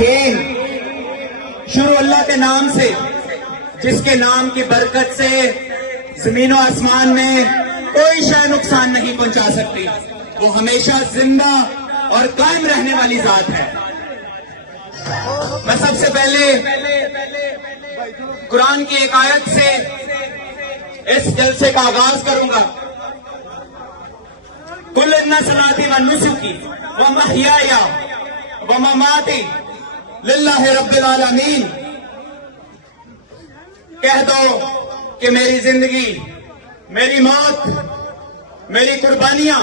الرحیم، شروع اللہ کے نام سے جس کے نام کی برکت سے زمین و آسمان میں کوئی شے نقصان نہیں پہنچا سکتی، وہ ہمیشہ زندہ اور قائم رہنے والی ذات ہے۔ میں سب سے پہلے قرآن کی ایک آیت سے اس جلسے کا آغاز کروں گا۔ قُلْ إِنَّ صَلَاتِي وَنُسُكِي وَمَحْيَايَ وَمَمَاتِي لِلَّهِ رَبِّ الْعَالَمِينَ، کہہ دو کہ میری زندگی، میری موت، میری قربانیاں،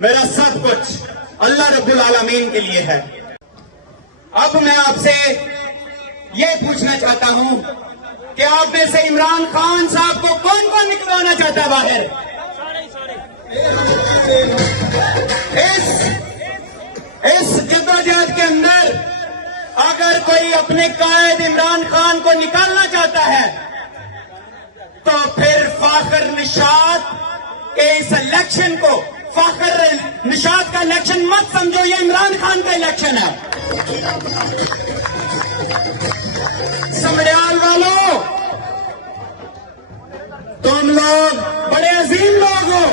میرا سب کچھ اللہ رب العالمین کے لیے ہے۔ اب میں آپ سے یہ پوچھنا چاہتا ہوں کہ آپ میں سے عمران خان صاحب کو کون کون نکلوانا چاہتا ہے باہر؟ اس جدوجہد کے اندر اگر کوئی اپنے قائد عمران خان کو نکالنا چاہتا ہے تو پھر فاخر نشاط کے اس الیکشن کو فاخر نشاط کا الیکشن مت سمجھو، یہ عمران خان کا الیکشن ہے۔ سمڑیال والوں، تم لوگ بڑے عظیم لوگ ہو،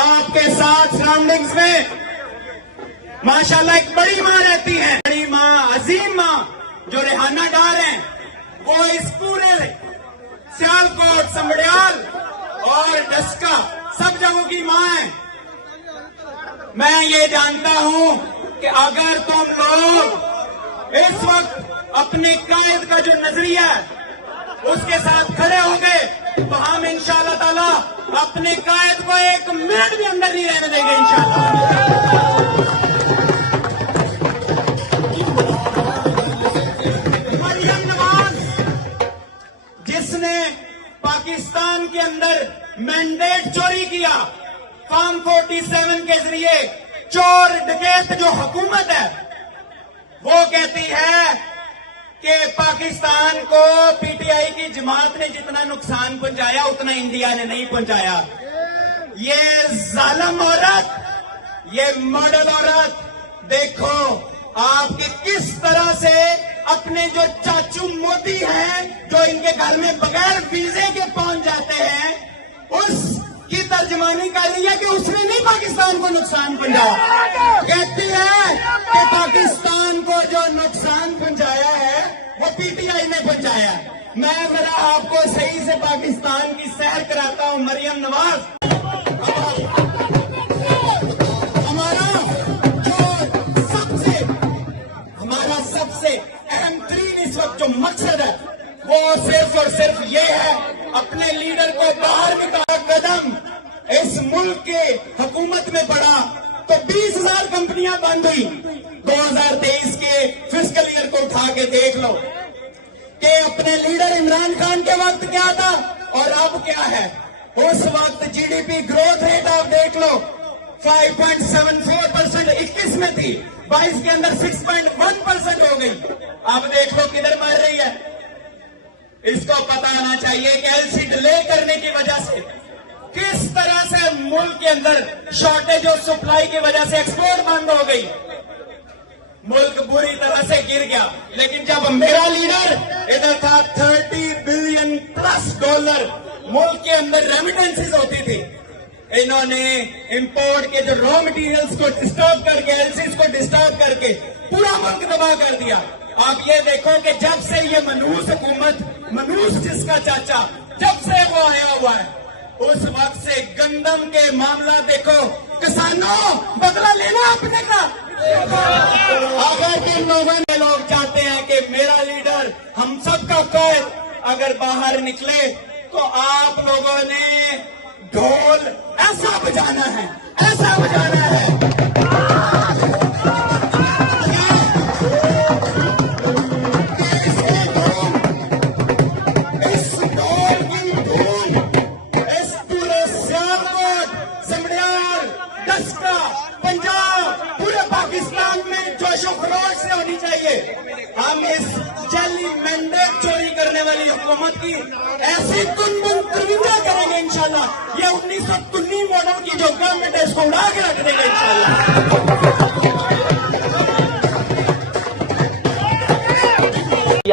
آپ کے ساتھ سراؤنڈنگز میں ماشاءاللہ ایک بڑی ماں رہتی ہے، بڑی ماں، عظیم ماں جو ریحانہ ڈار ہیں، وہ اس پورے سیالکوٹ، سمڑیال اور ڈسکا سب جگہوں کی ماں ہے۔ میں یہ جانتا ہوں کہ اگر تم لوگ اس وقت اپنے قائد کا جو نظریہ ہے اس کے ساتھ کھڑے ہو گئے تو ہم انشاءاللہ تعالی اپنے قائد کو ایک منٹ بھی اندر نہیں رہنے دیں گے انشاءاللہ۔ مریم نواز جس نے پاکستان کے اندر مینڈیٹ چوری کیا، فارم 47 کے ذریعے چور ڈکیت جو حکومت ہے، وہ کہتی ہے کہ پاکستان کو پی ٹی آئی کی جماعت نے جتنا نقصان پہنچایا اتنا انڈیا نے نہیں پہنچایا۔ یہ ظالم عورت، یہ ماڈل عورت، دیکھو آپ کے کس طرح سے اپنے جو چاچو مودی ہیں جو ان کے گھر میں بغیر ویزے کے پہنچ جاتے ہیں، اس کی ترجمانی کر رہی ہے کہ اس نے نہیں پاکستان کو نقصان پہنچایا، کہتی ہے کہ پاکستان کو جو نقصان پہنچایا ہے وہ پی ٹی آئی نے پہنچایا۔ میں ذرا آپ کو صحیح سے پاکستان کی سیر کراتا ہوں۔ مریم نواز، ہمارا سب سے اہم ترین اس وقت جو مقصد ہے وہ صرف اور صرف یہ ہے اپنے لیڈر کو باہر نکالا۔ قدم اس ملک کے حکومت میں پڑا تو 20,000 کمپنیاں بند ہوئی۔ 2023 کے فسکل ایئر کو اٹھا کے دیکھ لو کہ اپنے لیڈر عمران خان کے وقت کیا تھا اور اب کیا ہے۔ اس وقت G D P growth rate آپ دیکھ لو 5.74% 21 میں تھی، 22 کے اندر 6.1% ہو گئی۔ اب دیکھ لو کدھر مار رہی ہے۔ اس کو پتا آنا چاہیے کہ ایل سی ڈیلے کرنے کی وجہ سے کس طرح سے ملک کے اندر شارٹیج اور سپلائی کی وجہ سے ایکسپورٹ بند ہو گئی، ملک بری طرح سے گر گیا۔ لیکن جب میرا لیڈر ادھر تھا 30 بلین پلس ڈالر ملک کے اندر ریمیٹنسز ہوتی تھی، انہوں نے امپورٹ کے جو را مٹیریلز کو ڈسٹرب کر کے، ایل سیز کو ڈسٹرب کر کے پورا ملک تباہ کر دیا۔ آپ یہ دیکھو کہ جب سے یہ منوس حکومت، منوس جس کا چاچا، جب سے وہ آیا ہوا ہے اس وقت سے گندم کے معاملہ دیکھو، کسانوں بدلہ لینا اپنے کا۔ اگر کن لوگ چاہتے ہیں کہ میرا لیڈر، ہم سب کا قائد اگر باہر نکلے تو آپ لوگوں نے ڈھول ایسا بجانا ہے، ایسا بجانا ہے۔ ہم اس جعلی مینڈیٹ چوری کرنے والی حکومت کی ایسی ترویج کریں گے انشاءاللہ۔ یہ 1919 ماڈل کی جو گورنمنٹ ہے اس کو اڑا کے رکھ دے گا انشاءاللہ۔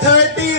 30